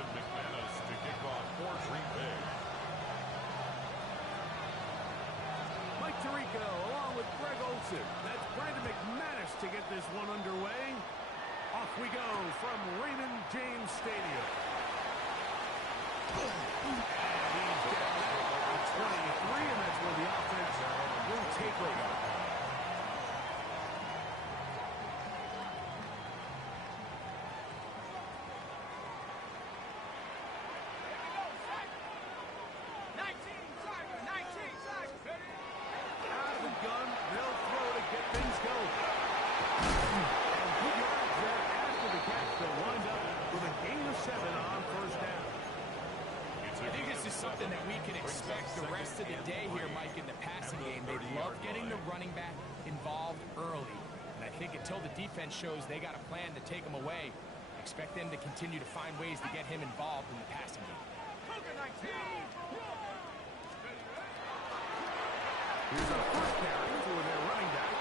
to kick off for Green Bay. Mike Tirico along with Greg Olsen. That's Brandon McManus to get this one underway. Off we go from Raymond James Stadium. And he's down at 23, and that's where the offense will take over. Something that we can expect the rest of the day here, Mike, in the passing game. They love getting the running back involved early. And I think until the defense shows they got a plan to take him away, expect them to continue to find ways to get him involved in the passing game. Here's a first carry for their running back.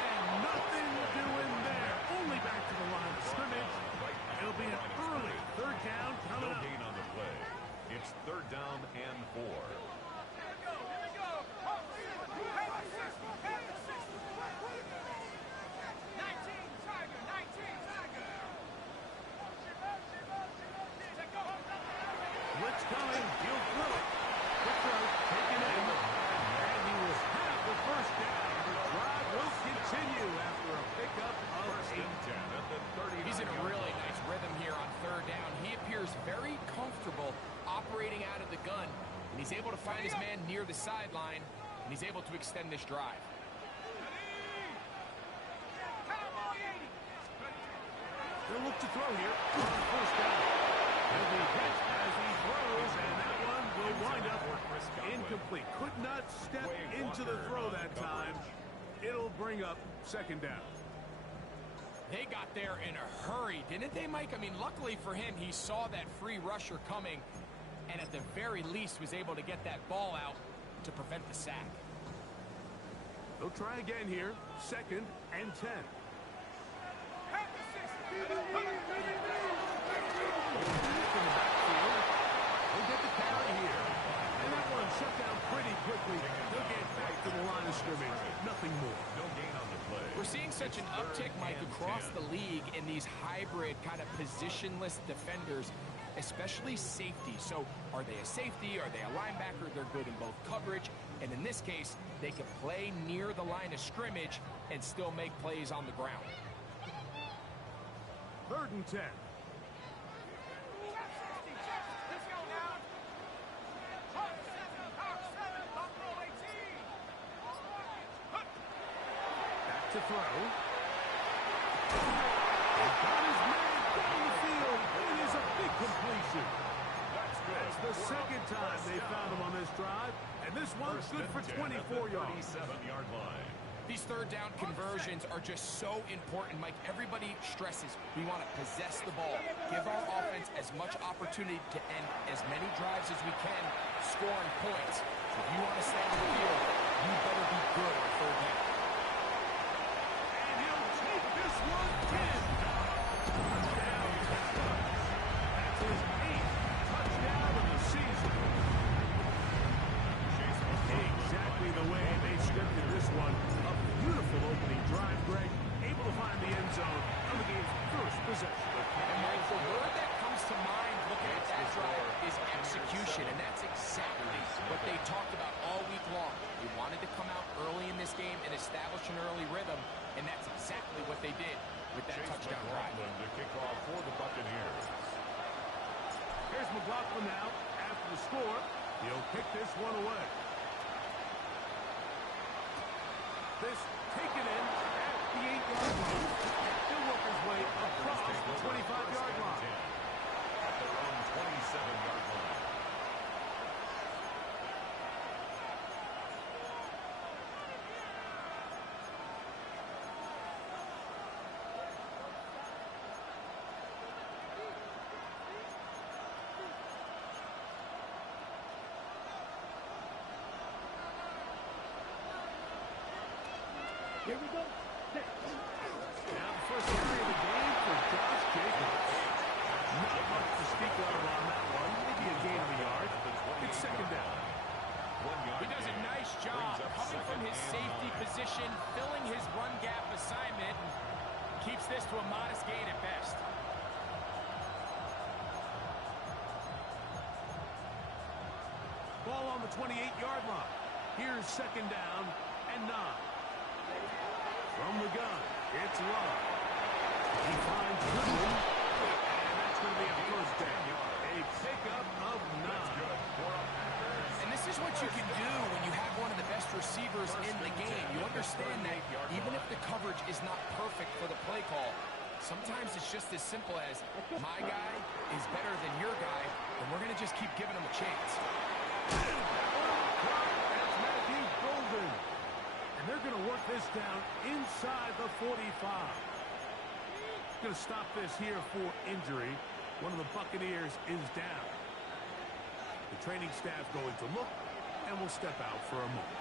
And nothing doing there. Only back to the line of scrimmage. It'll be an early third down coming up. Gain on the play. It's third down and 4. Here we go. 19, Tiger. Blitz coming. He'll throw it. Quick throw. Taken in. And he will have the first down. The drive will continue after a pickup of 8. At the 30. He's in a really nice rhythm here on third down. He appears very comfortable operating out of the gun, and he's able to find his man near the sideline, and he's able to extend this drive. They'll look to throw here on first down. He'll be hit as he throws, and that one will wind up incomplete. Could not step into the throw that time. It'll bring up second down. They got there in a hurry, didn't they, Mike? I mean, luckily for him, he saw that free rusher coming, and at the very least was able to get that ball out to prevent the sack. They'll try again here. Second and 10. He'll get the carry here. And that one shut down pretty quickly. They'll get back to the line of scrimmage. Nothing more. No gain on the play. We're seeing such an uptick, Mike, across the league in these hybrid kind of positionless defenders, especially safety. So are they a safety? Are they a linebacker? They're good in both coverage. And in this case, they can play near the line of scrimmage and still make plays on the ground. Third and 10. Back to throw. And got his man down the field. It is a big completion. That's good. It's the second time they found him on this drive. And this one's good for 24 yards. 37-yard line. These third down conversions are just so important, Mike. Everybody stresses we want to possess the ball, give our offense as much opportunity to end as many drives as we can, scoring points. So if you want to stay on the field, you better be good on third down. And he'll take this one 10. Touchdown. That's his 8th touchdown of the season. Exactly the way they scripted this one. A beautiful opening drive, Greg. Able to find the end zone on the game's first possession. And Mike, the word that comes to mind looking at that drive is execution, and that's exactly what they talked about all week long. They wanted to come out early in this game and establish an early rhythm, and that's exactly what they did with that touchdown drive. To kick off for the Buccaneers. Here's McLaughlin now. After the score, he'll kick this one away. This taken in at the 8-yard line. He'll work his way across the 25-yard line. At their own 27-yard line. Here we go. Now this to a modest gain at best. Ball on the 28-yard line. Here's second down and 9. From the gun, it's Love. He finds Goodwin, and that's going to be a first down. A pickup of 9. And this is what you can do when you have one of the best receivers in the game. You understand that even if the coverage is not perfect for the play call, sometimes it's just as simple as my guy is better than your guy, and we're going to just keep giving him a chance. That's Matthew Golden. And they're going to work this down inside the 45. Going to stop this here for injury. One of the Buccaneers is down. The training staff going to look and will step out for a moment.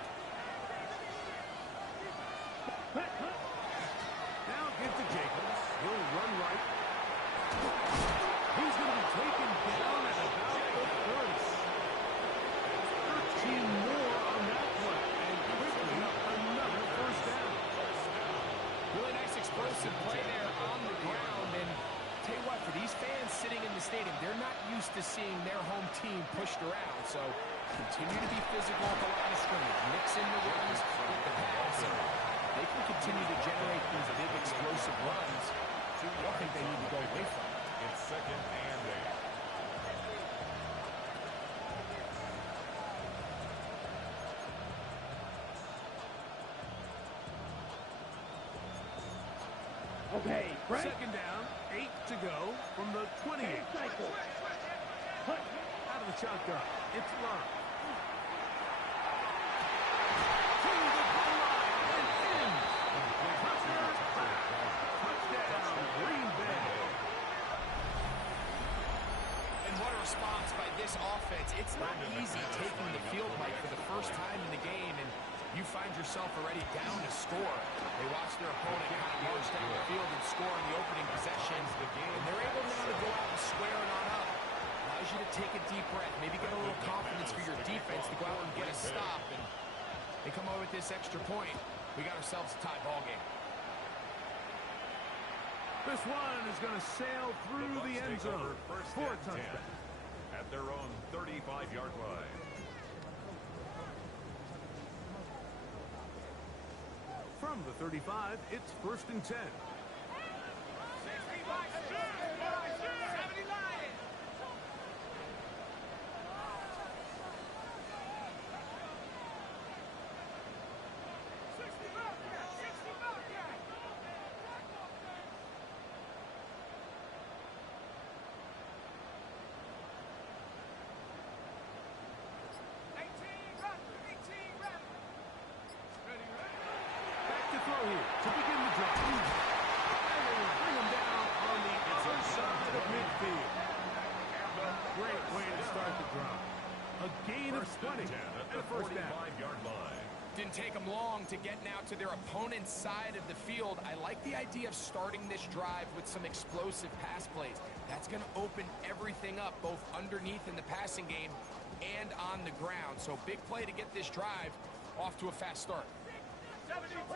Now give to Jacobs. He'll run right. He's going to be taken down at about the 30. 13 more on that play. And quickly, another first down. Really nice explosive play there on the ground. And tell you what, for these fans sitting in the stadium, they're not used to seeing their home team pushed around. So continue to be physical at the line of scrimmage. Mix in the runs with the pass. And they can continue to generate these big explosive runs. I don't think they need to go away from it. It's second and 8. Okay, second down, 8 to go from the 28. Out of the shotgun, it's Love. To the goal line and in. Touchdown, Green Bay. And what a response by this offense. It's not easy taking the field, Mike, for the first time in the game, and you find yourself already down to score. They watch their opponent kind of march down the field and score in the opening possession. And they're able now to go out and square it on up. Allows you to take a deep breath, maybe get a little confidence for your defense to go out and get a stop. And they come over with this extra point. We got ourselves a tie ball game. This one is going to sail through the end zone for a touchdown. At their own 35-yard line. From the 35, it's first and 10. 60 Bucs, 70 Lions. 60 Bucs, 60 Bucs. Throw here to begin the drive. And they will bring him down on the other side of midfield. Great way to start the drive. A gain of 20 at and a the first down. 45-yard line. Didn't take them long to get now to their opponent's side of the field. I like the idea of starting this drive with some explosive pass plays. That's going to open everything up, both underneath in the passing game and on the ground. So big play to get this drive off to a fast start. 72. Out.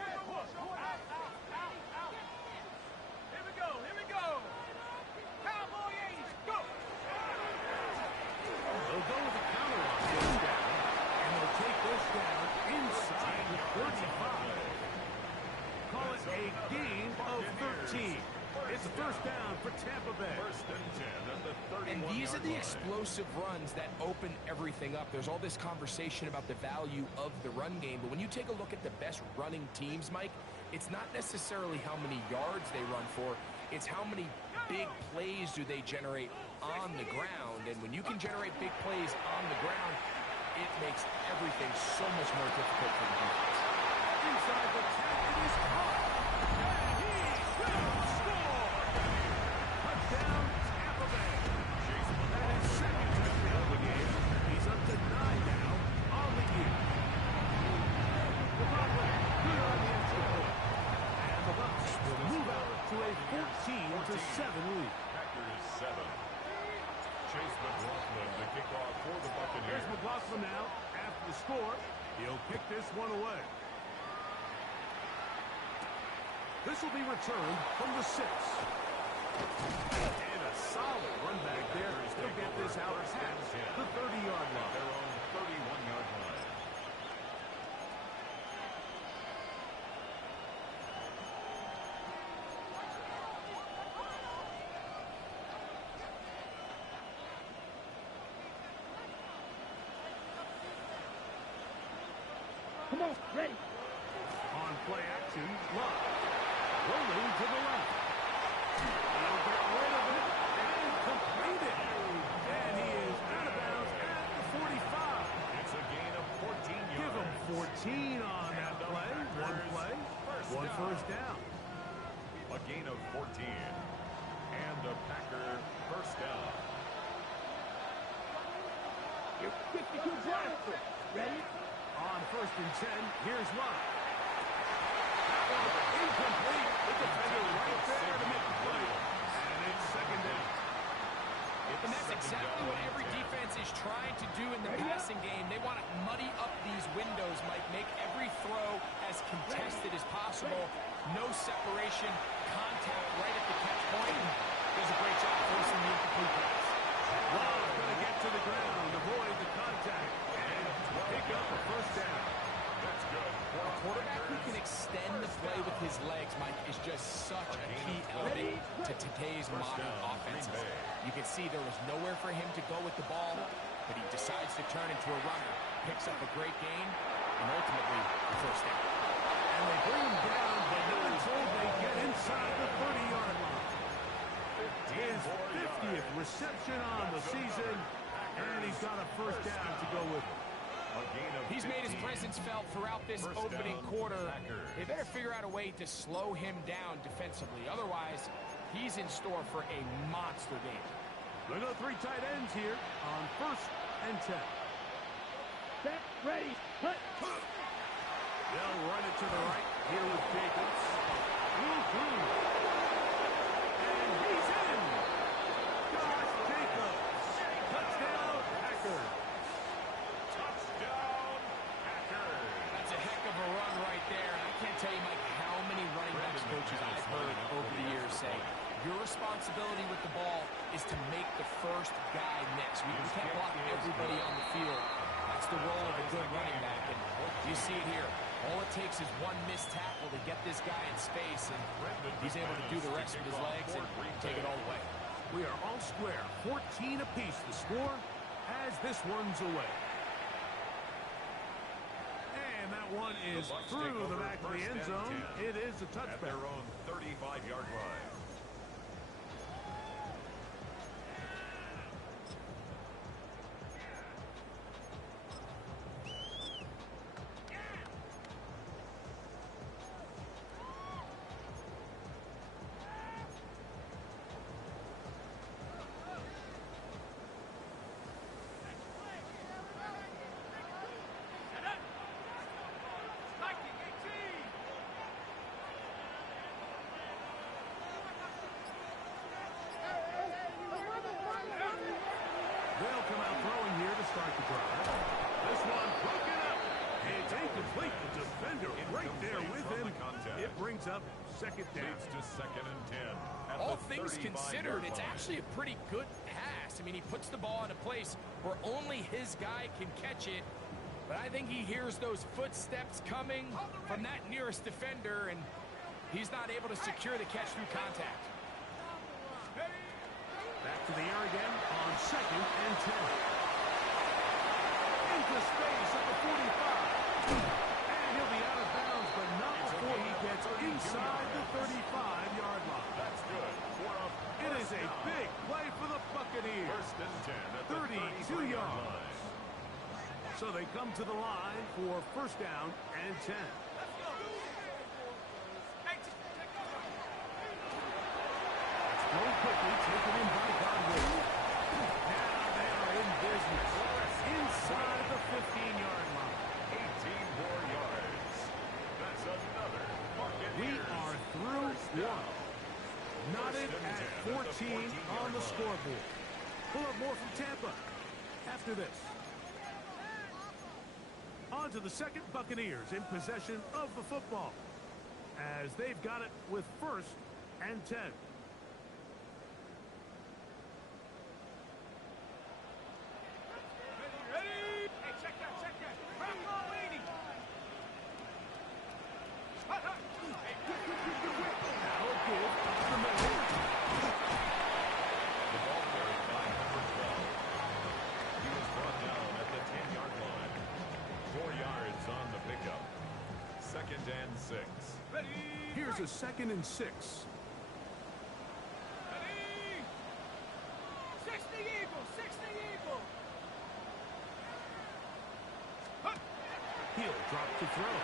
Here we go. Cowboy 80. Go. They'll go with the counter on this down, and they'll take this down inside the 35. Call it a gain of 13. It's a first down for Tampa Bay. First and 10 at the 31-yard line. And these are the explosive runs that open everything up. There's all this conversation about the value of the run game, but when you take a look at the best running teams, Mike, it's not necessarily how many yards they run for, it's how many big plays do they generate on the ground. And when you can generate big plays on the ground, it makes everything so much more difficult for the defense. Inside the 10, it is caught. And he will score. Touchdown, Tampa Bay. That is second touchdown of the game. He's up to 9 now on the year. The Broncos good on the extra point. And the Bucs will move out to a 14-7 lead. Packers 7. Chase McLaughlin to kick off for the Buccaneers. Here's McLaughlin now. After the score, he'll pick this one away. This will be returned from the 6. And a solid run back there. He'll get this out past the 30-yard line. Their own 31-yard line. Come on, ready. On play action, Love. Rolling to the left. He'll get rid of it and complete it. And he is out of bounds at the 45. It's a gain of 14 yards. Give him 14 on that play. One first down. A gain of 14. And the Packer first down. You're 52 drive. Ready? On 1st and 10, here's Love. That one incomplete. The defender right there to make the play. And it's 2nd down. And that's exactly what every defense is trying to do in the passing game. They want to muddy up these windows, Mike, make every throw as contested as possible. No separation, contact right at the catch point. Does a great job forcing the incomplete pass. Love going to get to the ground, avoid the contact, and pick up a first down. That's good. A quarterback who can extend the play with his legs, Mike, is just such a key element to today's modern offenses. You can see there was nowhere for him to go with the ball, but he decides to turn into a runner, picks up a great gain, and ultimately the first down. And they bring him down, but not until they get inside the 30-yard line. His 50th reception on the season, and he's got a first down to go with it. He's made his presence felt throughout this opening quarter. They better figure out a way to slow him down defensively. Otherwise, he's in store for a monster game. They got 3 tight ends here on 1st and 10. Set, ready, cut. They'll run it to the right here with Jacobs. And he's in. Josh Jacobs. Touchdown, Packers. Touchdown, Packers. That's a heck of a run right there. And I can't tell you, Mike, how many running backs coaches I've heard over the years say, your responsibility with the ball is to make the first guy next. We can't block everybody on the field. That's the role of a good running back. And you see it here. All it takes is one missed tackle to get this guy in space, and he's able to do the rest with his legs and take it all the way. We are all square. 14 apiece the score as this one's away. And that one is through the back of the end zone. It is a touchback. At their own 35-yard line. They'll come out throwing here to start the drive. This one broken up. It's incomplete. The defender right there with him. It brings up 2nd down. Leads to 2nd and 10. All things considered, it's actually a pretty good pass. I mean, he puts the ball in a place where only his guy can catch it. But I think he hears those footsteps coming from that nearest defender, and he's not able to secure the catch through contact. Back to the air again on 2nd and 10. Into space at the 45. And he'll be out of bounds, but not before he gets inside the 35-yard line. That's good. It is a big play for the Buccaneers. 1st and 10 at the 32 yards. So they come to the line for 1st down and 10. Going quickly, taken in by Godwin. Now they are in business. Inside the 15-yard line. 18 more yards. That's another Buccaneers. We are through one. Knotted at 14 on the scoreboard. We'll have more from Tampa after this. On to the 2nd Buccaneers in possession of the football. as they've got it with 1st and 10. Ready? Hey, check that, check that. Back on, lady. Now a give up the middle. The ball carried by number 12. He was brought down at the 10-yard line. 4 yards on the pickup. 2nd and 6. Ready? Here's a 2nd and 6. Ready? 60 Eagle, 60 Eagle. He'll drop to throw.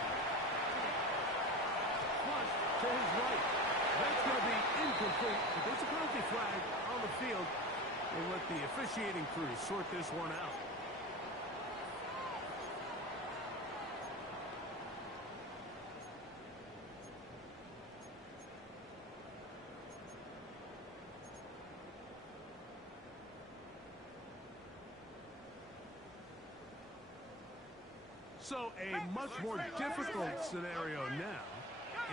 Flush to his right. That's going to be incomplete. But there's a penalty flag on the field. We'll let the officiating crew sort this one out. So a much more difficult scenario now.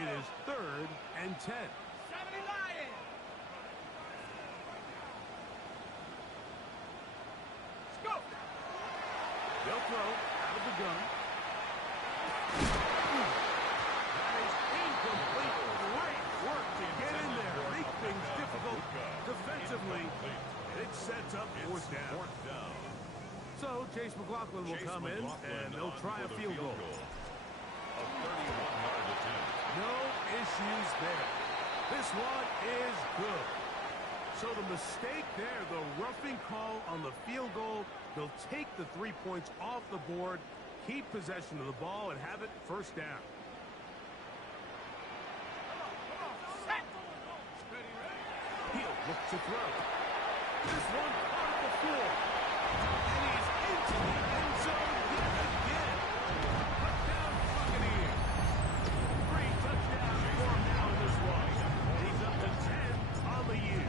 It is 3rd and 10. 70 Lions. Let's go. They'll throw out of the gun. That is incomplete. Great work to get in there. Make things difficult defensively. And it sets up 4th down. So Chase McLaughlin will come in, and they'll try a field goal. A 31-yard attempt. No issues there. This one is good. So the mistake there, the roughing call on the field goal, they'll take the 3 points off the board, keep possession of the ball, and have it 1st down. He'll look to throw. This one caught at the floor. And he's into the end zone yet again. Touchdown Buccaneers. 3 touchdowns for him now in this one. He's up to 10 on the year.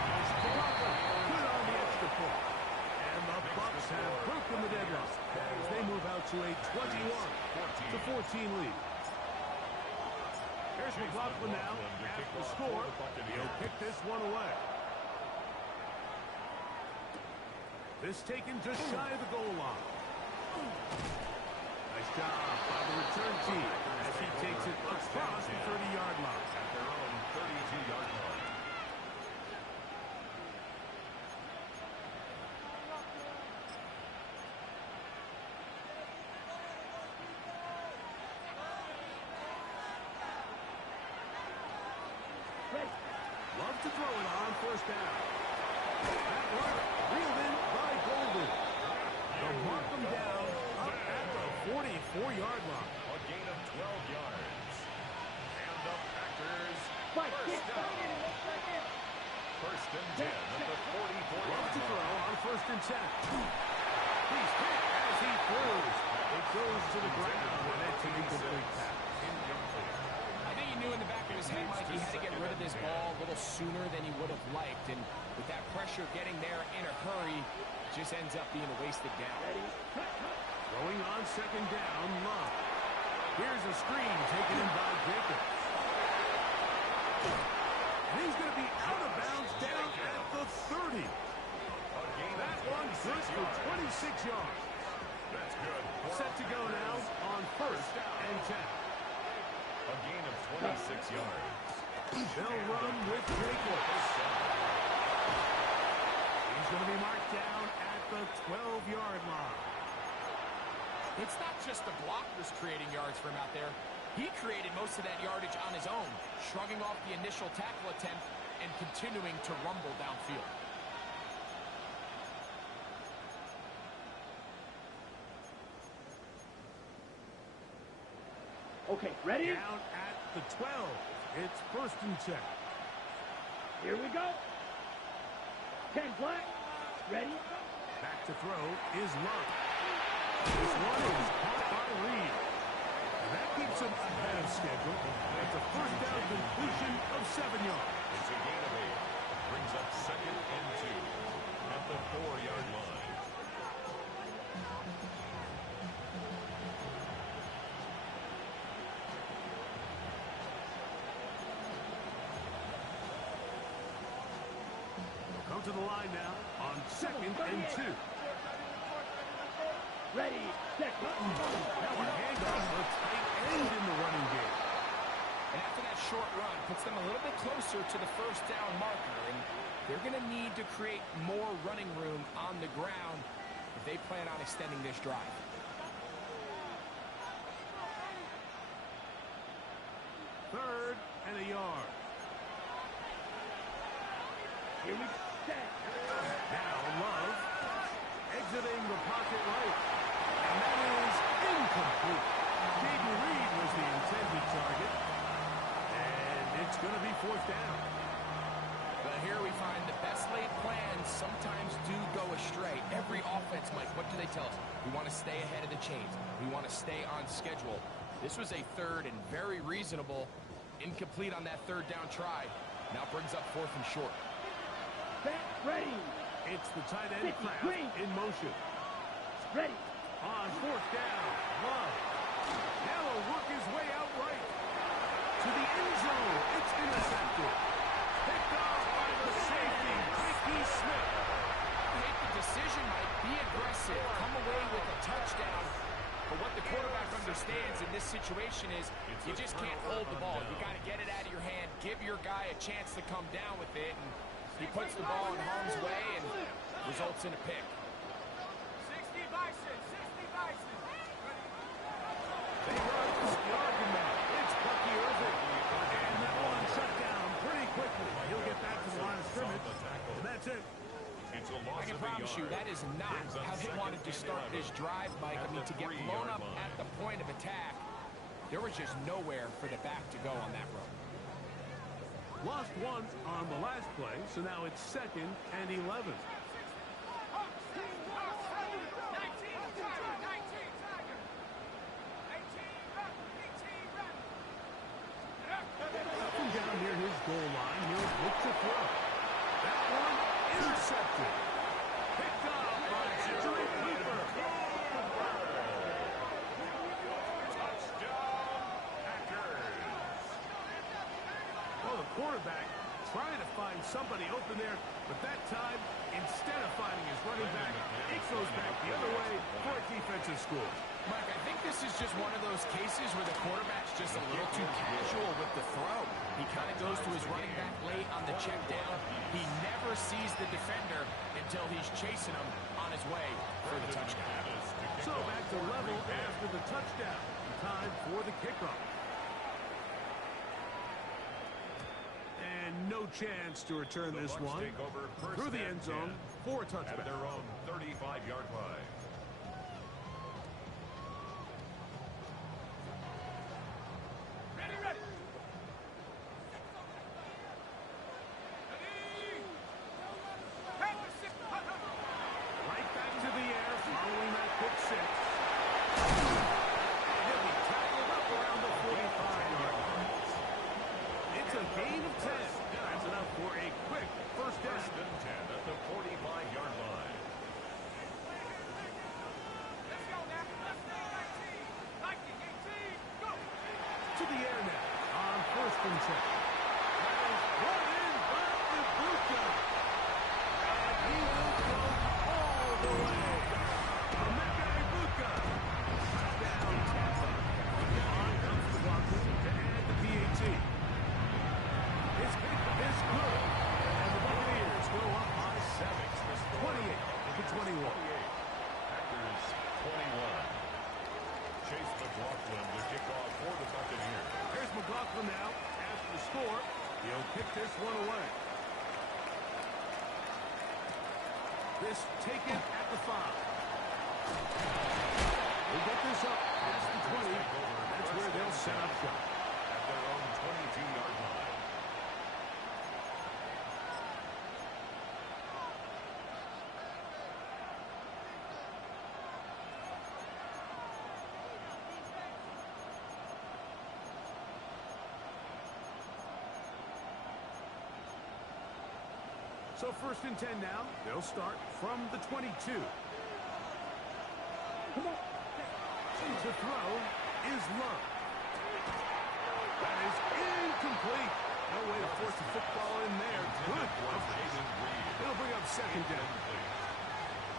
Here's McLaughlin. Good on the extra point. And the Bucs have broken the deadlock as they move out to a 21-14 lead. Here's McLaughlin now at the score. He'll kick this one away. This taken just shy of the goal line. Nice job by the return team as he takes it across the 30-yard line. At their own 32-yard line. Love to throw it on 1st down. That one reeled in by Golden. They'll mark them down up at the 44-yard line. A gain of 12 yards. And the Packers Fight, first get down. in. 1st and 10 at the 44-yard Love to throw line. on 1st and 10. He's hit as he throws. It goes to the ground, and it's an incomplete pass. I think he knew in the back of his head, Mike, he had to get rid of this ball a little sooner than he would have liked. And with that pressure getting there in a hurry, it just ends up being a wasted down. Throwing on 2nd down, Love. Here's a screen taken in by Jacobs. And he's going to be out of bounds down at the 30. That one good for 26 yards. That's good. Set to go now on 1st and 10. A gain of 26 yards. They'll run with Jacobs. He's going to be marked down at the 12-yard line. It's not just the blockers creating yards for him out there. He created most of that yardage on his own, shrugging off the initial tackle attempt and continuing to rumble downfield. Okay, ready? Down at the 12. It's 1st and 10. Here we go. 10 black. Ready? Back to throw is Love. This one is caught by Reed. And that keeps him ahead of schedule. It's a 1st down completion of 7 yards. It's a gain of 8. Brings up 2nd and 2 at the 4-yard line. Onto the line now on 2nd and 2. Ready, set, Now a handoff, a tight end in the running game. And after that short run, puts them a little bit closer to the first down marker. And they're going to need to create more running room on the ground if they plan on extending this drive. Third and a yard. here we set. Now Love exiting the pocket right. And that is incomplete. Jaden Reed was the intended target. And it's going to be 4th down. But here we find the best laid plans sometimes do go astray. Every offense, Mike, what do they tell us? We want to stay ahead of the chains. We want to stay on schedule. This was a third and very reasonable. Incomplete on that 3rd down try. Now brings up 4th and short. Set, ready. It's the tight end 50, Kraft green. in motion. Ready. On 4th down, Love. Now he'll work his way out right. To the end zone. It's intercepted. Picked off by the safety, Ricky Smith. I hate the decision, Mike. Be aggressive. Come away with a touchdown. But what the quarterback understands in this situation is you just can't hold the ball. You got to get it out of your hand. Give your guy a chance to come down with it. And he puts the ball in harm's way and results in a pick. 60 Bison, 60 Bison. They run the argument. It's Bucky Irving. And that one shut down pretty quickly. He'll get back to the line of scrimmage. And that's it. It's a loss I can of a promise you yard. that is not how they wanted to start this drive, Mike. I mean, to get blown up at the point of attack, there was just nowhere for the back to go on that run. Lost one on the last play, so now it's 2nd and 11. 19 Tiger, 19 Tiger. 18 run, 18 run. Up and down near his goal line, he'll look to throw. That one intercepted. Picked off by Jerry Cooper. Touchdown, Packers. Well, the quarterback trying to find somebody open there, but that time, instead of finding his running back, it goes back the other way for a defensive score. Mike, I think this is just one of those cases where the quarterback's just a little too casual with the throw. He kind of goes to his running back late on the check down. He never sees the defender until he's chasing him on his way for the touchdown. So back to level after the touchdown. Time for the kickoff. And no chance to return this Bucs one take over first through the and end zone 10 for a at touchback. their own 35-yard line. Ready, ready. Right back to the air following that pick six. And he'll be tackled up around the 45-yard line. It's a gain of 10. That's enough for a quick first down. First and 10 at the 45-yard line. Let's go now. Let's go, 19. 19, 18, go. To the air now on 1st and 10. That is brought in by Ibuka. And he will go all the way. Emeka Ibuka. Down Tampa. On comes the Bucs to add the PAT. His kick is good. And the Buccaneers go up by 7. 28-21. Packers 21. Chase McLaughlin to kick off for the Buccaneers. Here's McLaughlin now. After the score, he'll kick this one away. This taken at the 5. We'll get this up past the 20. That's where they'll set up shop. At their own 22-yard line. So 1st and 10 now. They'll start from the 22. Come on. To throw is Love. That is incomplete. No way to force the football in there. Good coverage. It'll bring up second down.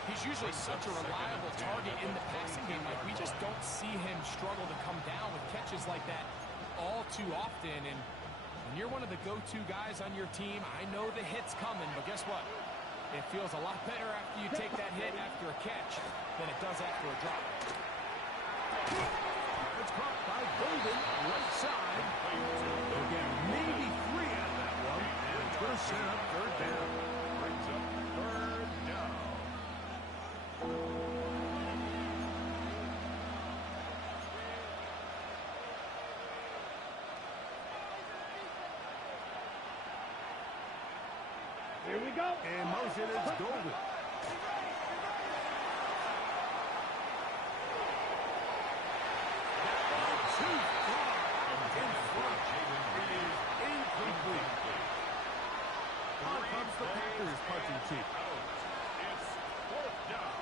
He's usually such a reliable target in the passing game. Like, we just don't see him struggle to come down with catches like that all too often. And when you're one of the go-to guys on your team, I know the hit's coming, but guess what? It feels a lot better after you take that hit after a catch than it does after a drop. It's caught by Golden, right side. They'll get maybe 3 out of that one, and it's going to set up third down. Brings up third down. Here we go. In motion is Golden. Too far in front. It is incomplete. On comes the Packers punching team. It's fourth down.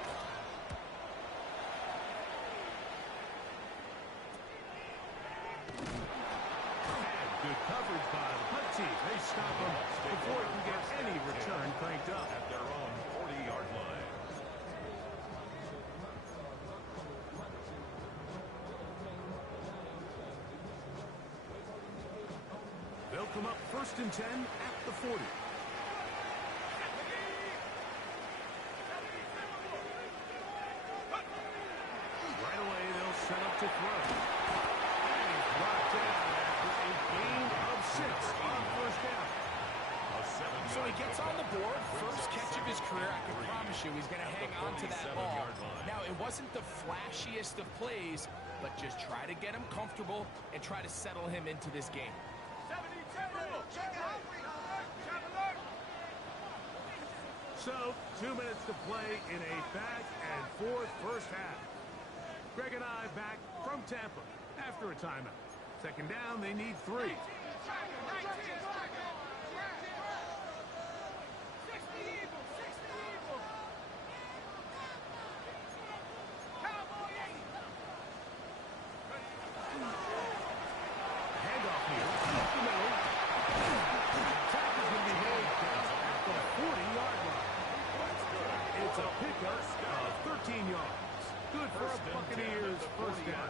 And good coverage by the punt team. They stop him before he can get any return cranked up. At their own 40-yard line. They'll come up 1st and 10 at the 40. Right away, they'll set up to throw. And he's brought down after a gain of 6 on 1st down. So he gets on the board, first catch of his career. I can promise you he's going to hang on to that ball. Now, it wasn't the flashiest of plays, but just try to get him comfortable and try to settle him into this game. So, 2 minutes to play in a back-and-forth first half. Greg and I back from Tampa after a timeout. Second down, they need 3. Handoff here. Up the middle. Attack is going to be made down at the 40-yard line. It's a pickup of 13 yards. Good for a Buccaneers first down.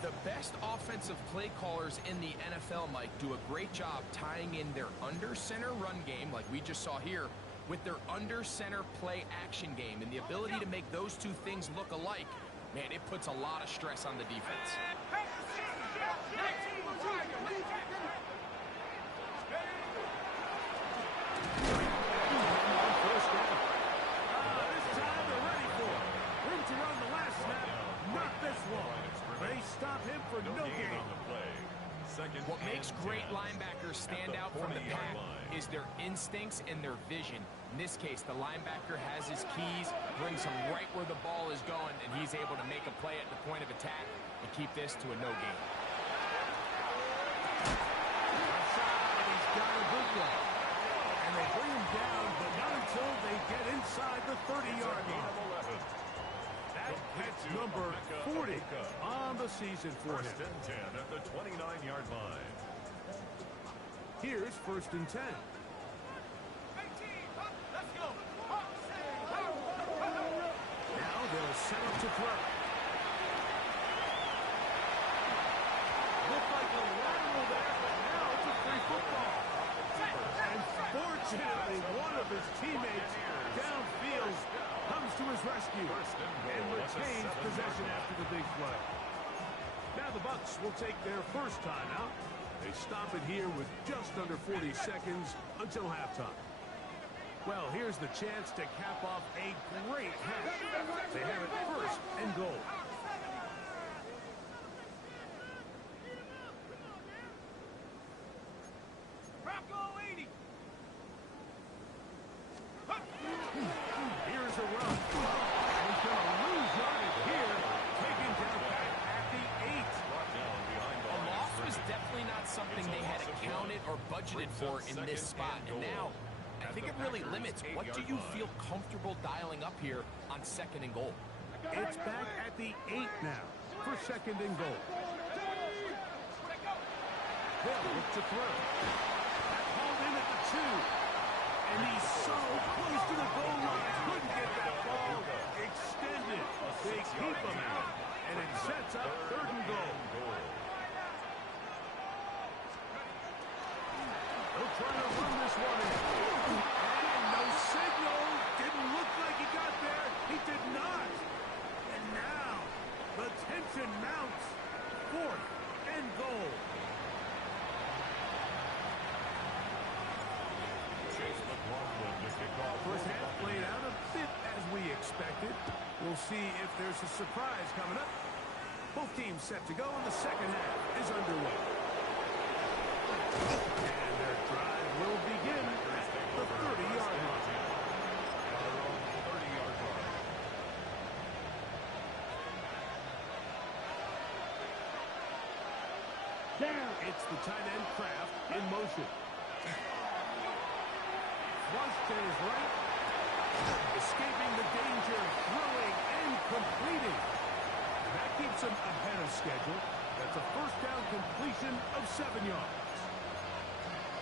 The best offensive play callers in the NFL, Mike, do a great job tying in their under-center run game, like we just saw here, with their under-center play action game. And the ability to make those two things look alike, man, it puts a lot of stress on the defense. First down. This time they're ready for it. Room to run the last snap. Not this one. They stop him for no gain. What makes great linebackers stand out from the pack is their instincts and their vision. In this case, the linebacker has his keys, brings him right where the ball is going, and he's able to make a play at the point of attack and keep this to a no gain. Outside, he's got a good one. And they bring him down, but not until they get inside the 30-yard line. That's number 40 on the season for him. 1st and 10 at the 29-yard line. Here's 1st and 10. Now they'll set up to throw. Looked like a lateral there, but now it's a free football. And fortunately, one of his teammates downfield comes to his rescue and retains possession after the big play. Now the Bucs will take their first timeout. They stop it here with just under 40 seconds until halftime. Well, here's the chance to cap off a great half. They have it 1st and goal. Here's a run. And he's going to lose yardage here. Taken down back at the 8. A loss was definitely not something they had accounted or budgeted for in this spot. And now, I think it really limits what do you feel comfortable dialing up here on 2nd and goal. It's back at the 8 now for 2nd and goal. They'll look to throw. That's hauled in at the 2. And he's so close to the goal line. Couldn't get that ball extended. They keep him out, and it sets up 3rd and goal. They'll try to run this one in. And no signal. Didn't look like he got there. He did not. And now the tension mounts. 4th and goal. First half played out a bit as we expected. We'll see if there's a surprise coming up. Both teams set to go, and the second half is underway. And their drive will begin at the 30-yard line. Down. It's the tight end Kraft in motion. Flush to his right. Escaping the danger, throwing and completing. That keeps him ahead of schedule. That's a first down completion of 7 yards.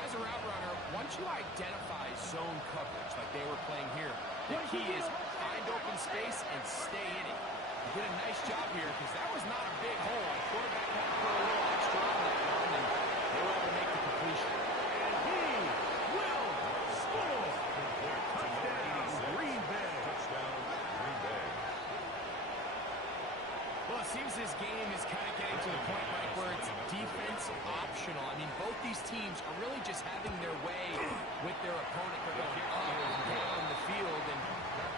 As a route runner, once you identify zone coverage like they were playing here, the key is find open space and stay in it. You did a nice job here because that was not a big hole. Quarterback had to put a little extra on that one, and they were able to make the completion. And he will score. Touchdown, Green Bay. Well, it seems this game is kind of getting to the point, Mike, where it's defense optional. I mean, both these teams are really just having their way with their opponent. They're going up and down the field, and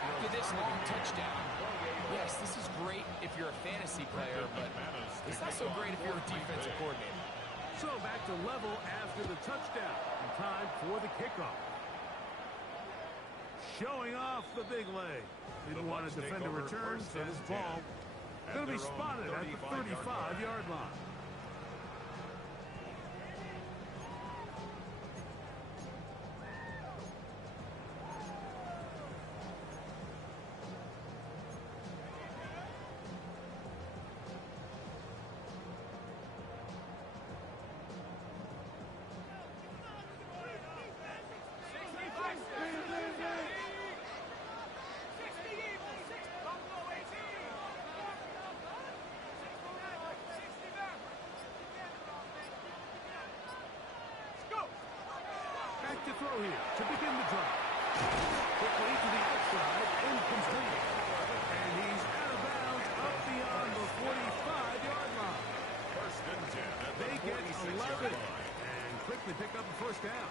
after this long touchdown, yes, this is great if you're a fantasy player, but it's not so great if you're a defensive coordinator. So back to level after the touchdown. And time for the kickoff. Showing off the big leg. Didn't want to defend a return, so this ball going to be spotted at the 35-yard line. To throw here to begin the drive. Quickly to the outside, incomplete. And he's out of bounds up beyond the 45-yard line. They get 11 and quickly pick up a first down.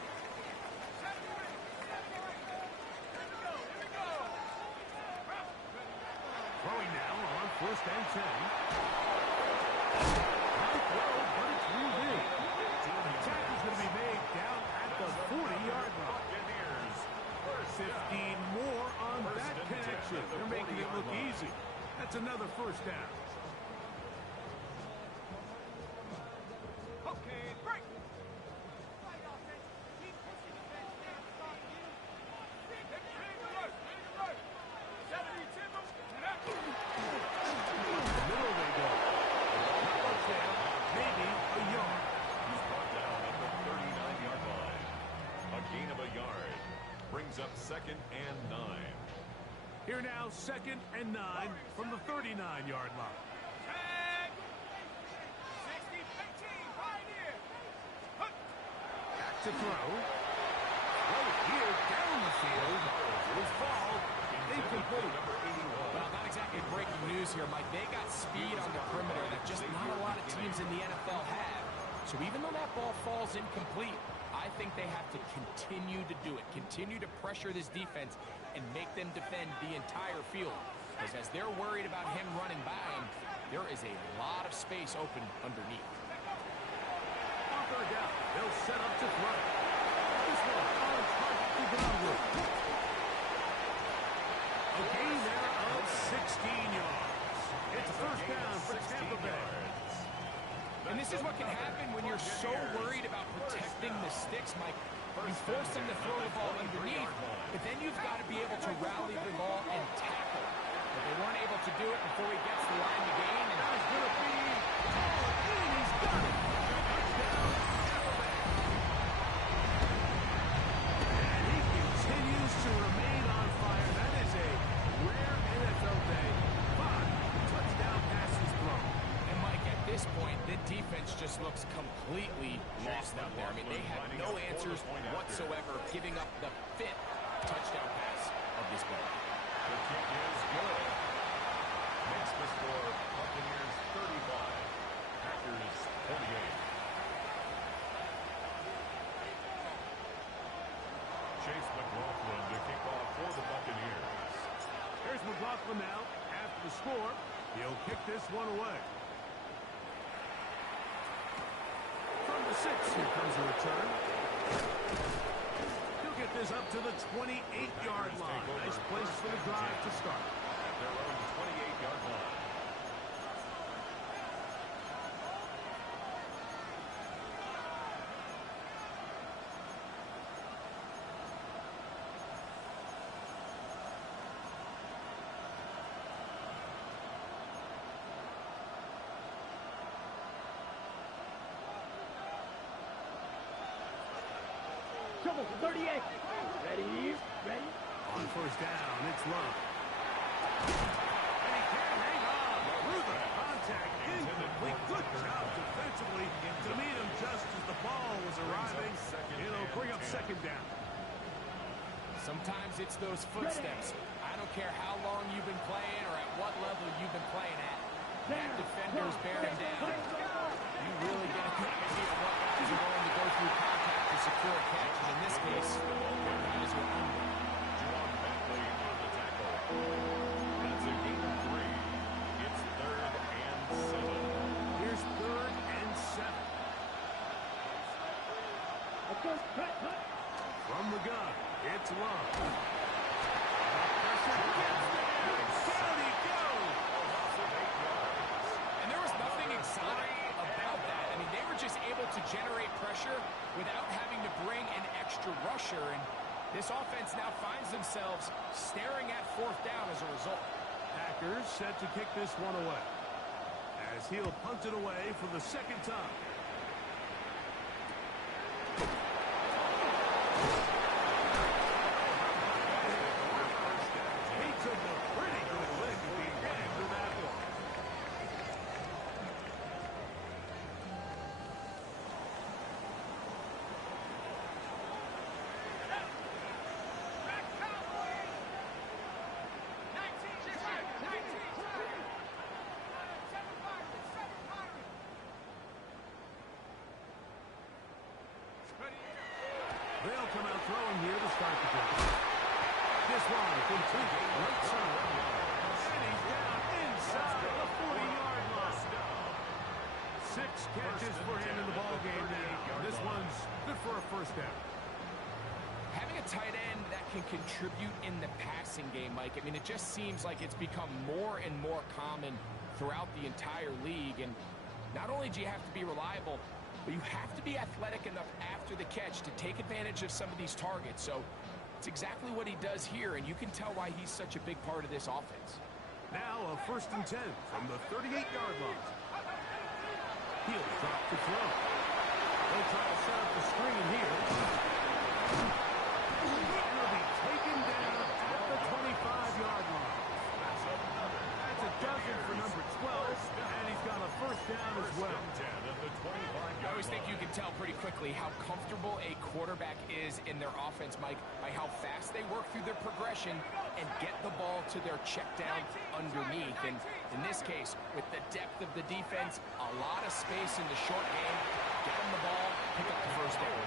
Throwing now on 1st and 10. High throw, but it's ruled in. The tackle's going to be made down at the 40-yard line. 15 more on that connection. They're making it look easy. That's another first down. Okay, break. Middle they go. Not much there. Maybe a yard. He's brought down at the 39-yard line. A gain of a yard brings up 2nd and 9. Here now, 2nd and 9 from the 39-yard line. Tag. 60, 18, Pioneer. Back to throw. Right here, down the field. Will fall. Incomplete. Well, not exactly breaking news here, Mike. They got speed on the perimeter that just not a lot of teams in the NFL have. So even though that ball falls incomplete, I think they have to continue to do it. Continue to pressure this defense and make them defend the entire field. Because as they're worried about him running by him, there is a lot of space open underneath. On 3rd down, they'll set up to throw. This one on target to Brownwood. A gain there of 16 yards. It's first down for Tampa Bay. And this is what can happen when you're so worried about protecting the sticks, Mike. You force them to throw the ball underneath, but then you've got to be able to rally the ball and tackle. But they weren't able to do it before he gets the line to gain. And Now it's going to be and he's got it. Touchdown, Tampa Bay. And he can this point, the defense just looks completely lost out there. I mean, they have no answers whatsoever, giving up the 5th touchdown pass of this ball. The kick is good. Makes the score Buccaneers 35, Packers 28. Chase McLaughlin to kick off for the Buccaneers. Here's McLaughlin now. After the score, he'll kick this one away. From the 6, here comes a return. He'll get this up to the 28-yard line. Nice place for the drive to start. At their own 28-yard line. Trouble for 38. Ready? Ready? On first down, it's Love. And he can't hang on through the contact. Incomplete. Good job defensively to meet him just as the ball was arriving. It'll bring up second down. Sometimes it's those footsteps. I don't care how long you've been playing or at what level you've been playing at. That defender's bearing down. You really get a good idea of what guys are going to go through contact to secure a catch. And in this case, guys are under. Juwan Bentley on the tackle. That's a gain of 3. It's 3rd and 7. Here's 3rd and 7. Cut. From the gun, it's Love. Pressure gets there. Down he goes. And there was nothing exotic about that. I mean, they were just able to generate pressure without having to bring an extra rusher. And this offense now finds themselves staring at 4th down as a result. Packers set to kick this one away, as he'll punt it away for the 2nd time. He took a pretty good lick at the end of that one. Back Cowboys! 19 7 Pirates! They'll come out throwing here to start the game. This one complete right side. And he's down inside the 40-yard line. 6 catches for him in the ballgame now. This one's good for a 1st down. Having a tight end that can contribute in the passing game, Mike, I mean, it just seems like it's become more and more common throughout the entire league. And not only do you have to be reliable, but you have to be athletic enough after the catch to take advantage of some of these targets. So it's exactly what he does here, and you can tell why he's such a big part of this offense. Now a 1st and 10 from the 38-yard line. He'll drop to throw. They'll try to set up the screen here. He'll be taken down at the 25-yard line. That's a dozen for number 12, and he's got a 1st down as well. I always think you can tell pretty quickly how comfortable a quarterback is in their offense, Mike, by how fast they work through their progression and get the ball to their check down underneath. And in this case, with the depth of the defense, a lot of space in the short game, get them the ball, pick up the 1st down.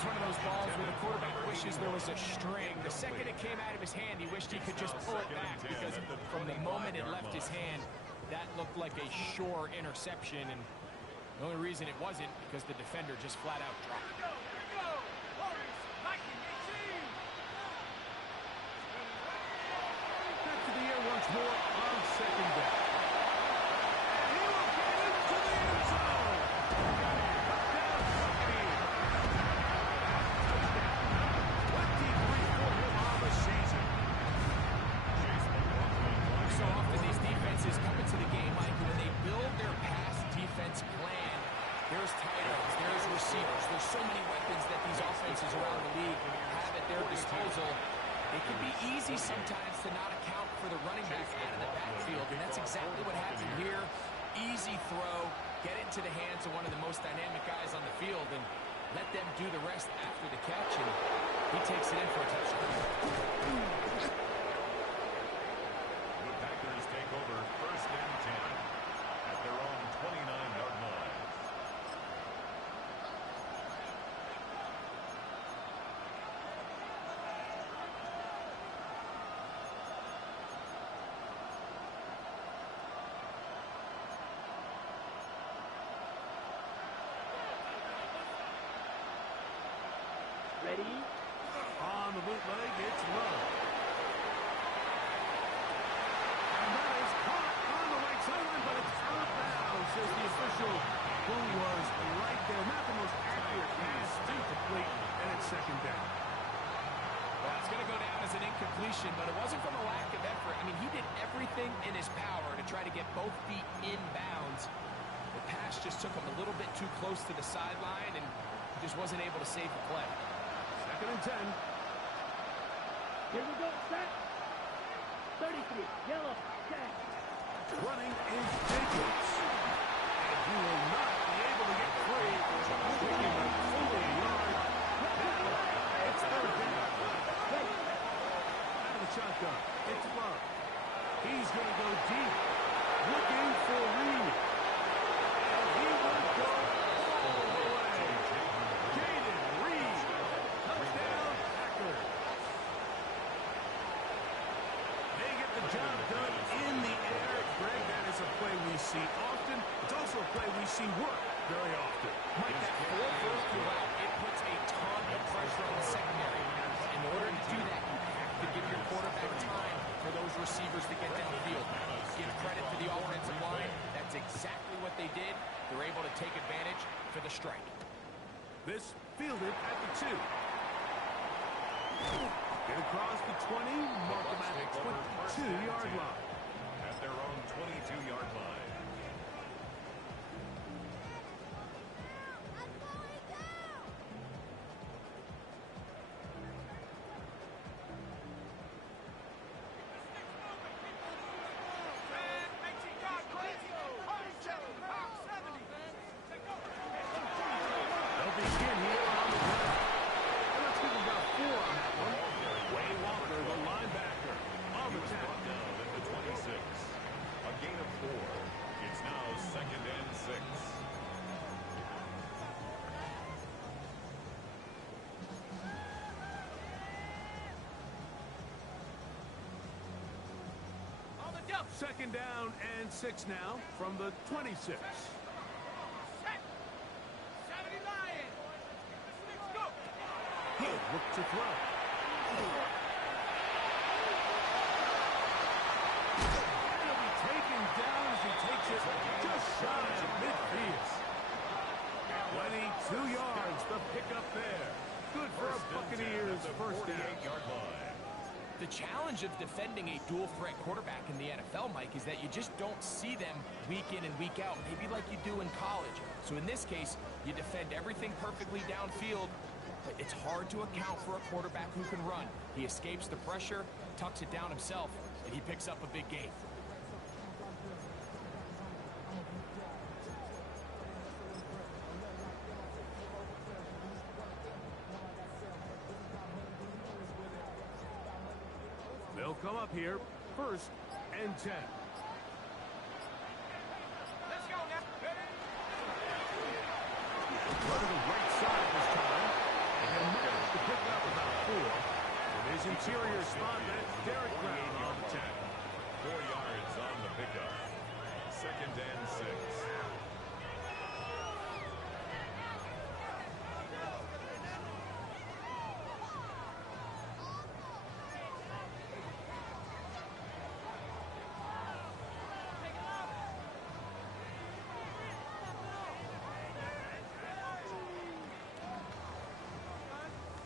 It's one of those balls where the quarterback wishes there was a string. The second it came out of his hand, he wished he could just pull it back, because from the moment it left his hand, that looked like a sure interception. And the only reason it wasn't because the defender just flat out dropped it. Back to the air once more on 2nd down. And he will get into the end zone. Touchdown Buccaneers. Touchdown number 23 for him on the season. So often these defenses come into the game, Mike, when they build their pass defense plan, there's tight ends, there's receivers, there's so many weapons that these offenses around the league have at their disposal. It can be easy sometimes to not account for the running back out of the backfield, and that's exactly what happened here. Easy throw, get it into the hands of one of the most dynamic guys on the field and let them do the rest after the catch, and he takes it in for a touchdown. The Packers take over 1st and 10 at their own 29-yard line. Ready? On the bootleg, it's low. And that is caught on the right sideline, but it's out of bounds, says the official, who was right there. Not the most accurate pass, incomplete, and it's 2nd down. Well, it's going to go down as an incompletion, but it wasn't from a lack of effort. I mean, he did everything in his power to try to get both feet in bounds. The pass just took him a little bit too close to the sideline and just wasn't able to save the play. 2nd and 10. Here we go. Set. 33. Yellow. Set. Running is Jacobs. And he will not be able to get free. Taking him fully a yard. Now, it's 3rd down. Out of the shotgun. It's Love. He's going to go deep. Looking for Reed. And he will go all the way. Jaden Reed. Touchdown, Packers. They get the job done in the air. Greg, that is a play we see often. It's also a play we see work very often. Mike, that 4-vertical route, it puts a ton of pressure on the secondary. In order to do that, you have to give your quarterback time for those receivers to get downfield. Give credit to the offensive line. That's exactly what they did. They're able to take advantage for the strike. This fielded at the 2. Get across the 20, mark them at the 22-yard line. At their own 22-yard line. They'll begin here on the ground. And let's give them about 4 on that one. Wayne Walker, the linebacker, on the tackle. Down at the 26. A gain of 4. It's now 2nd and 6. On the jump. 2nd down and 6 now from the 26. Set. 70 Lions. Let's go. He'll look to throw. And he'll be taken down as he takes it just shy of midfield. 22 yards, the pickup there. Good for a Buccaneers 1st down. 48-yard line. The challenge of defending a dual-threat quarterback in the NFL, Mike, is that you just don't see them week in and week out, maybe like you do in college. So in this case, you defend everything perfectly downfield, but it's hard to account for a quarterback who can run. He escapes the pressure, tucks it down himself, and he picks up a big gain. They'll come up here, 1st and 10. Let's go now. Run to the right side this time. And he'll manage to pick up about 4. With his interior spot, that's Derek Brown on the tackle. 4 yards on the pickup. 2nd and 6.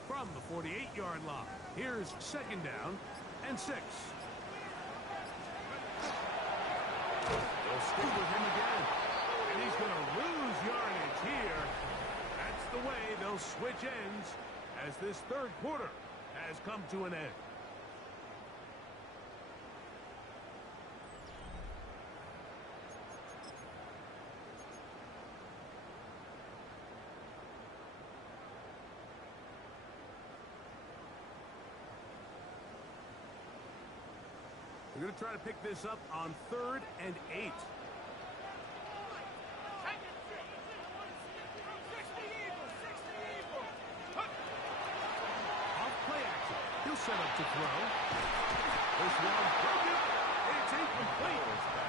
From the 48-yard line, here's 2nd down and 6. They'll stick with him again. And he's going to lose yardage here. That's the way they'll switch ends as this 3rd quarter has come to an end. They're going to try to pick this up on 3rd and 8. Off play action. He'll set up to throw. This one broken. It's incomplete.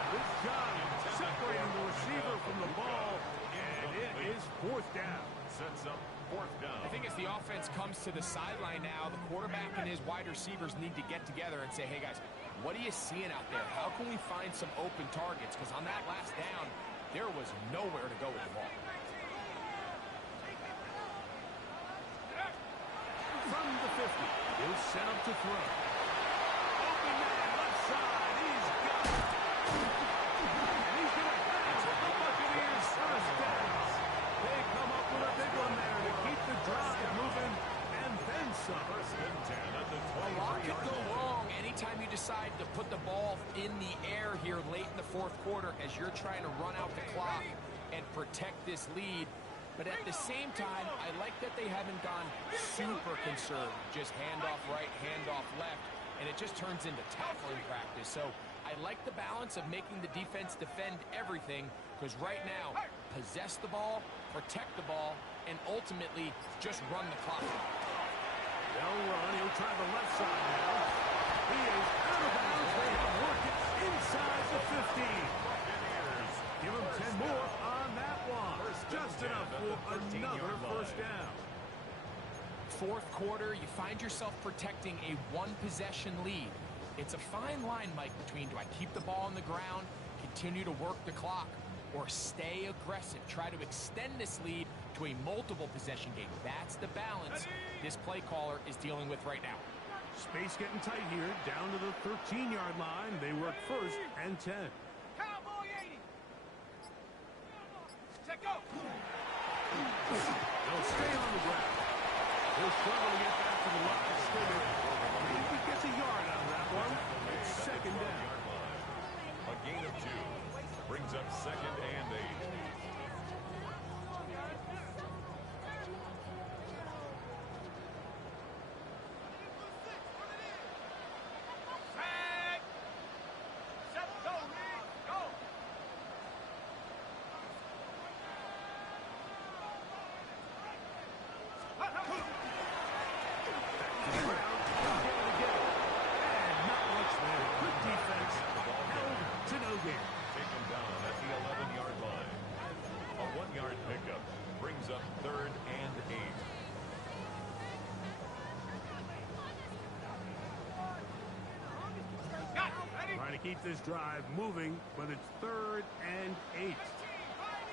Good job separating the receiver from the ball, and it is 4th down. Sets up 4th down. I think as the offense comes to the sideline now, the quarterback and his wide receivers need to get together and say, hey, guys, what are you seeing out there? How can we find some open targets? Because on that last down, there was nowhere to go with the ball. From the 50, he'll set up to throw. Open man, left side, he's got it. And he's going to have the Buccaneers first down. They come up with a big one there to keep the drive moving, and then some. 1st and 10 at the A lot 23 could go wrong anytime you decide to put the ball in the air here late in the 4th quarter as you're trying to run out the clock and protect this lead. But at the same time, I like that they haven't gone super conservative. Just handoff right, handoff left, and it just turns into tackling practice. So I like the balance of making the defense defend everything, because right now, possess the ball, protect the ball, and ultimately just run the clock. They'll run. He'll try the left side now. He is out of bounds. They have worked it inside the 15. Give him 10 more on that one. Just enough for another first down. 4th quarter, you find yourself protecting a one-possession lead. It's a fine line, Mike, between do I keep the ball on the ground, continue to work the clock, or stay aggressive, try to extend this lead to a multiple possession game. That's the balance this play caller is dealing with right now. Space getting tight here, down to the 13-yard line. They work 1st and 10. Cowboy 80. Check go. They'll stay on the ground. They'll struggle to get back to the line of scrimmage. If he gets a yard out of that one, it's 2nd down. A gain of 2 brings up 2nd and 8. Tag. Set, go, go. And not much there. Good defense. Held to no gain. Taken down at the 11-yard line. A 1-yard pickup brings up 3rd and 8. Got it. Ready? Trying to keep this drive moving, but it's 3rd and 8. 18, right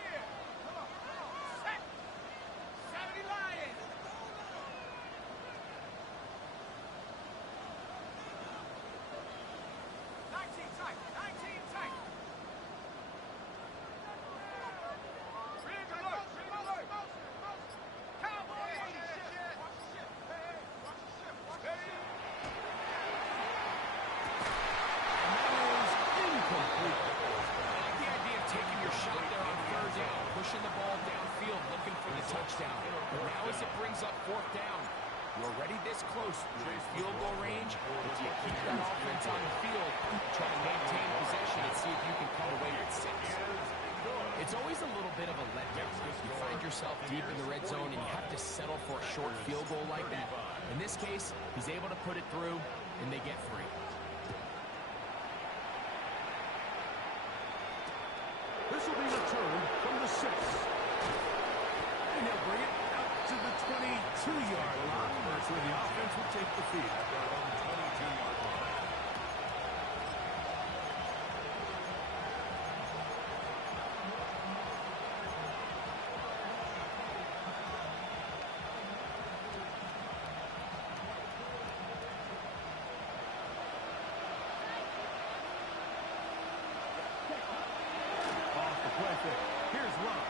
here. Come on, come on. Set. 70 Lions. 19 tight. 19 tight. Rig alert. Rig alert. Cowboy 80. Watch the ship. Hey, watch the ship. Watch the ship. Incomplete. I like the idea of taking your shot there on 3rd down, pushing the ball downfield, looking for the touchdown. But now as it brings up 4th down, you're already this close. You're in field goal range, but do you keep that offense on the field, try to maintain possession and see if you can come away with 6? It's always a little bit of a letdown. You find yourself deep in the red zone and you have to settle for a short field goal like that. In this case, he's able to put it through, and they get 3. This will be returned from the 6. And he'll bring it out to the 22-yard line. That's where the offense will take the field. 22-yard line. Off the play fake. Here's Love.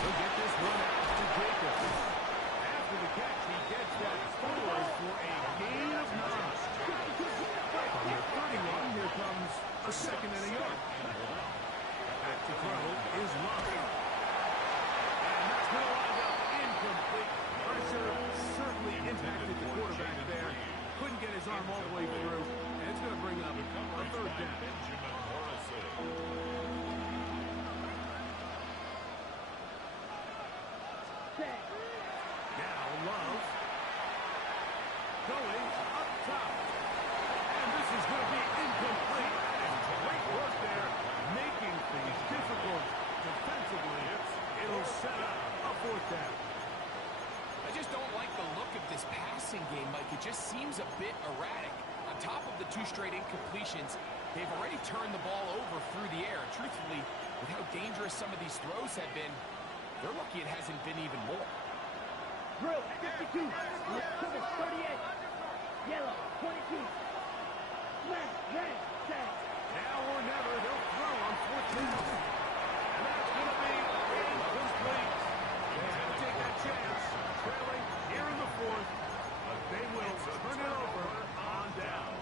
He'll get this one out to Jacobs. After the catch, he gets that forward for a gain of 9. From the 31, here comes a 2nd and a yard. Back to throw is Love. And that's going to wind up incomplete. Pressure certainly impacted the quarterback there. Couldn't get his arm all the way through, and it's going to bring A third down. Benjamin Morrison. Set. Now Love. Going up top. And this is going to be incomplete. And great work there, making things difficult defensively. It'll set up a fourth down. I just don't like the look of this passing game, Mike. It just seems a bit erratic. On top of the 2 straight incompletions, they've already turned the ball over through the air. Truthfully, with how dangerous some of these throws have been, they're lucky it hasn't been even more. Drill 52. Civil 38. Yellow 22. Red, red, set. Now or never, they'll throw on fourth down. And that's going to be incomplete. They had to take that chance, trailing here in the fourth, but they will turn it over on down.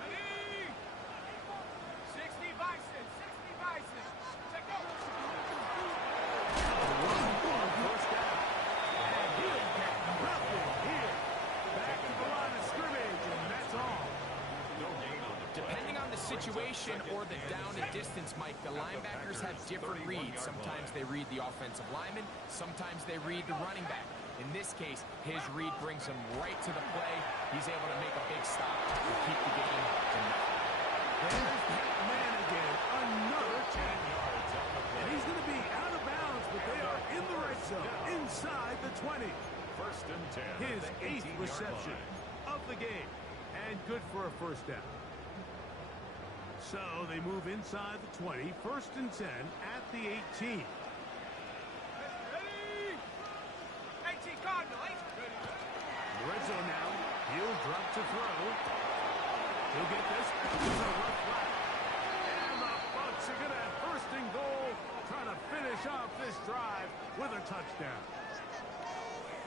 Ready? 60 Bison, 60 Bison. Check out. On first down. And he'll get nothing here. Back to the line of scrimmage, and that's all. No gain on the play. Depending on the situation or the down and distance, Mike, the linebackers have different reads. Sometimes they read the offensive lineman. Sometimes they read the running back. In this case, his read brings him right to the play. He's able to make a big stop to keep the game to nothing. There's that man again. Another 10 yards on the And play. he's going to be out of bounds, but they are in the red zone, inside the 20. First and 10. His at the 8th 18-yard reception line. of the game. And good for a first down. So they move inside the 20, first and 10 at the 18. Ready? 18 Cardinal, 18. Ready? The red zone now. He'll drop to throw. He'll get this. It's a rough flat. And the Bucs are going to have first and goal, trying to finish off this drive with a touchdown.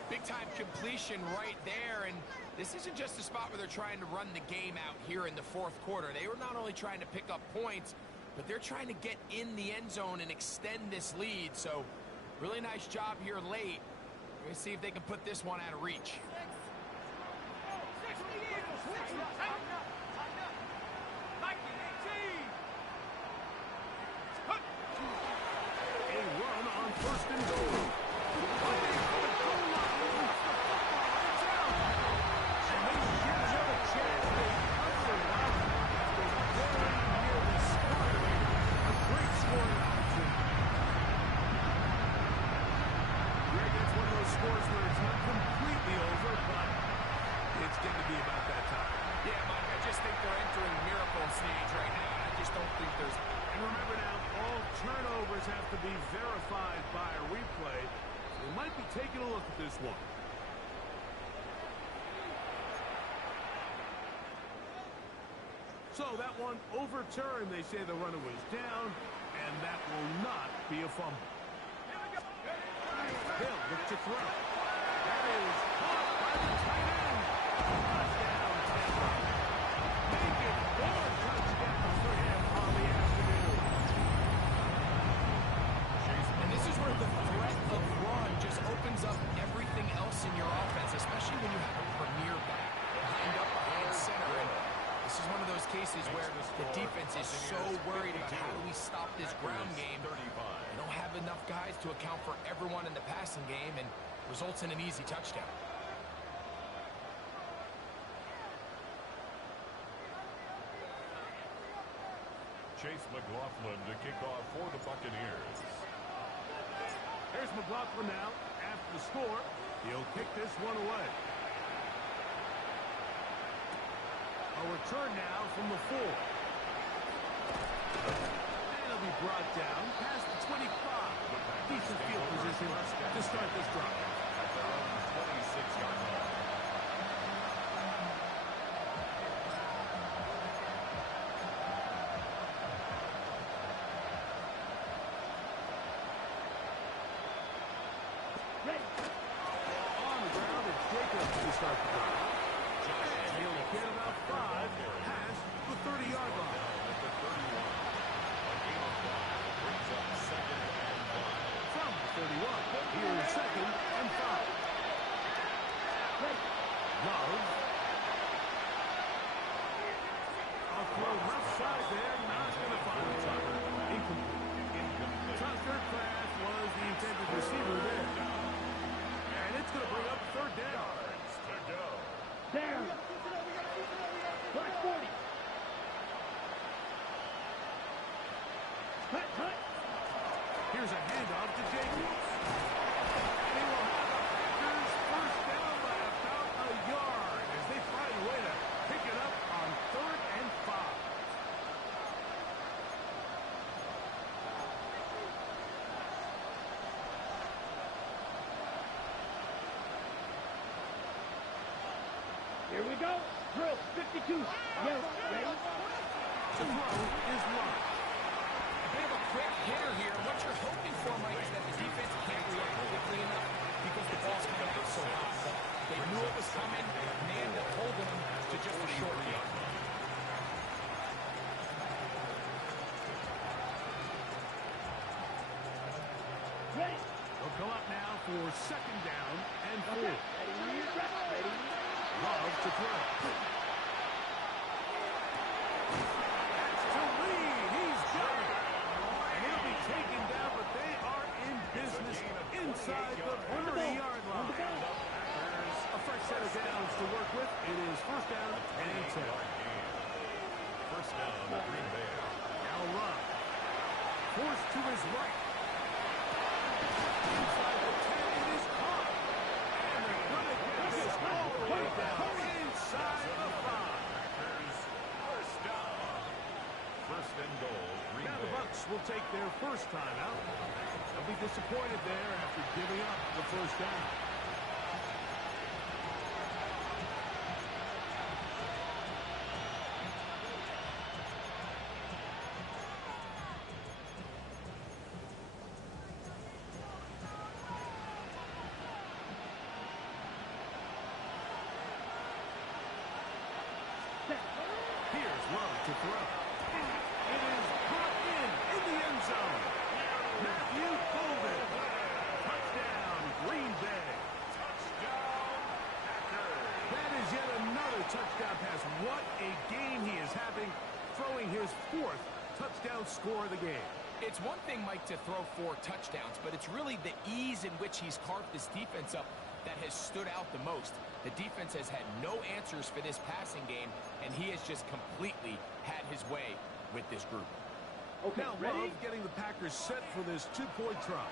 Big-time completion right there, and this isn't just a spot where they're trying to run the game out here in the fourth quarter. They were not only trying to pick up points, but they're trying to get in the end zone and extend this lead. So, really nice job here late. We're going to see if they can put this one out of reach. 60 Eagles, 60. Tighten up, tighten up. Viking 18. Hup. A run on first and goal. Fighting for the goal line. Moves the football. It's out. And they give him a chance. They cover it up after very nearly scoring. A great scoring opportunity. Greg, that's one of those scores where it's not completely over, but it's going to be about that time. Yeah, Mike, I just think they're entering miracle stage right now. I just don't think there's... And remember now, all turnovers have to be verified by a replay. So they might be taking a look at this one. So that one overturned. They say the runner was down, and that will not be a fumble. Here we go. Hill look to throw. That is caught by the tight end. Touchdown, Tampa. Make it 4 touchdowns for him on the afternoon. And this is where the threat of run just opens up everything else in your offense, especially when you have a premier back lined up behind center. And this is one of those cases where the defense is so worried about how do we stop this ground game. They don't have enough guys to account for everyone in the passing game, and results in an easy touchdown. Chase McLaughlin to kick off for the Buccaneers. Here's McLaughlin now. After the score, he'll kick this one away. A return now from the 4. And he'll be brought down past the 25. Decent field position to start this drive. At their own 26-yard line. Ready. On the ground, it's Jacobs to start the drive. And he'll get about 5 past the 30-yard line. At the 31. A gain of 5. Brings 31. Here's second and 5. Love. A throw left side there, not going to find the Tucker. Incomplete. Tucker Craft was the intended receiver there. And it's going to bring up third down. To go. Down. Black 40. Hut. Here's a handoff to Jacobs. And he will have the Packers first down by about a yard as they find a way to pick it up on 3rd and 5. Here we go. Drill 52. Yellow. Ready? The throw is launched. A bit of a quick hitter here. What you're hoping for, Mike, is that the defense can't react quickly enough because the ball's coming out so hot. But they knew it was coming, manned up, holding them to just a short gain. Ready. They'll come up now for second down and 4. Okay. Ready. Love to throw. That's to lead. He's got it. And he'll be taken down, but they are in business inside the 30-yard line. A fresh set of downs to work with. It is first down and 10. First down, Green Bay. Now Love. Forced to his right. Inside the 10, it is caught. And they're going to get this all the way down inside the 5. First down. First and goal, Green Now Bay. the Bucs will take their first time out. They'll be disappointed there after giving up the first down. Here's Love to throw. It is brought in the end zone. Matthew Golden. Touchdown, Green Bay. Touchdown, Packers. That is yet another touchdown pass. What a game he is having, throwing his 4th touchdown score of the game. It's one thing, Mike, to throw 4 touchdowns, but it's really the ease in which he's carved this defense up that has stood out the most. The defense has had no answers for this passing game, and he has just completely had his way with this group. Okay. Now Ready. Love getting the Packers set for this 2-point try.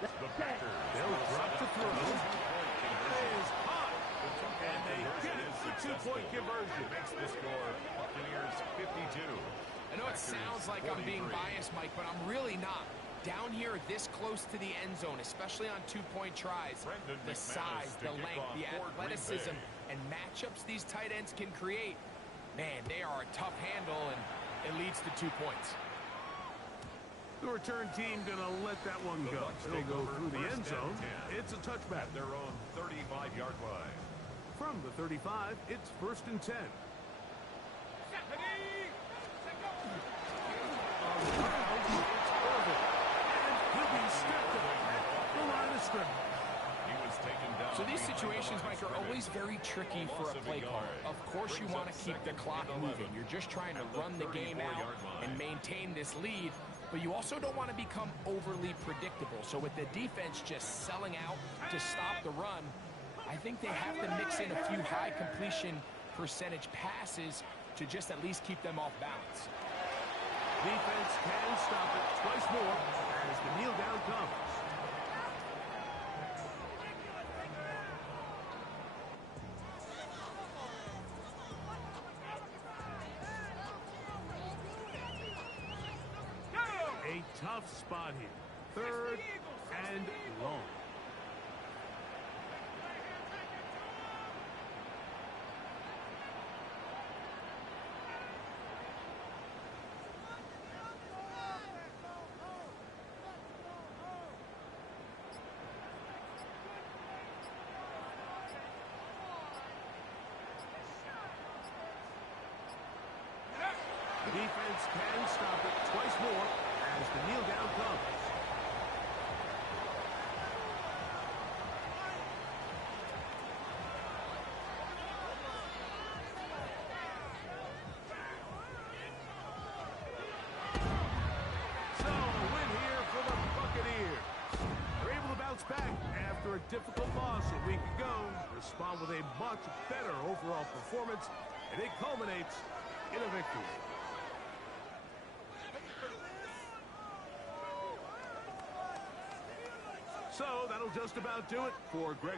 The Packers. They'll drop to throw. Two-point It is conversion. hot. The two-point And they conversion get is the successful. 2-point conversion. Makes the score Buccaneers 52. I know it sounds like I'm being biased, Mike, but I'm really not. Down here this close to the end zone, especially on 2-point tries, Brendan the McManus size, to the kick length, off the for Green athleticism, Bay. and matchups these tight ends can create, man, they are a tough handle, and it leads to 2 points. The return team going to let that one The go. Bucs It'll take go over through the first end zone. and 10. It's a touchback. At their own 35-yard line. From the 35, it's first and 10. So these situations, Mike, are always very tricky for a play caller. Of course you want to keep the clock moving. You're just trying to run the game out and maintain this lead, but you also don't want to become overly predictable. So with the defense just selling out to stop the run, I think they have to mix in a few high completion percentage passes to just at least keep them off balance. Defense can stop it twice more as the kneel down comes. A tough spot here. Third and long. Defense can stop it twice more as the kneel down comes. respond with a much better overall performance, and it culminates in a victory. So that'll just about do it for Greg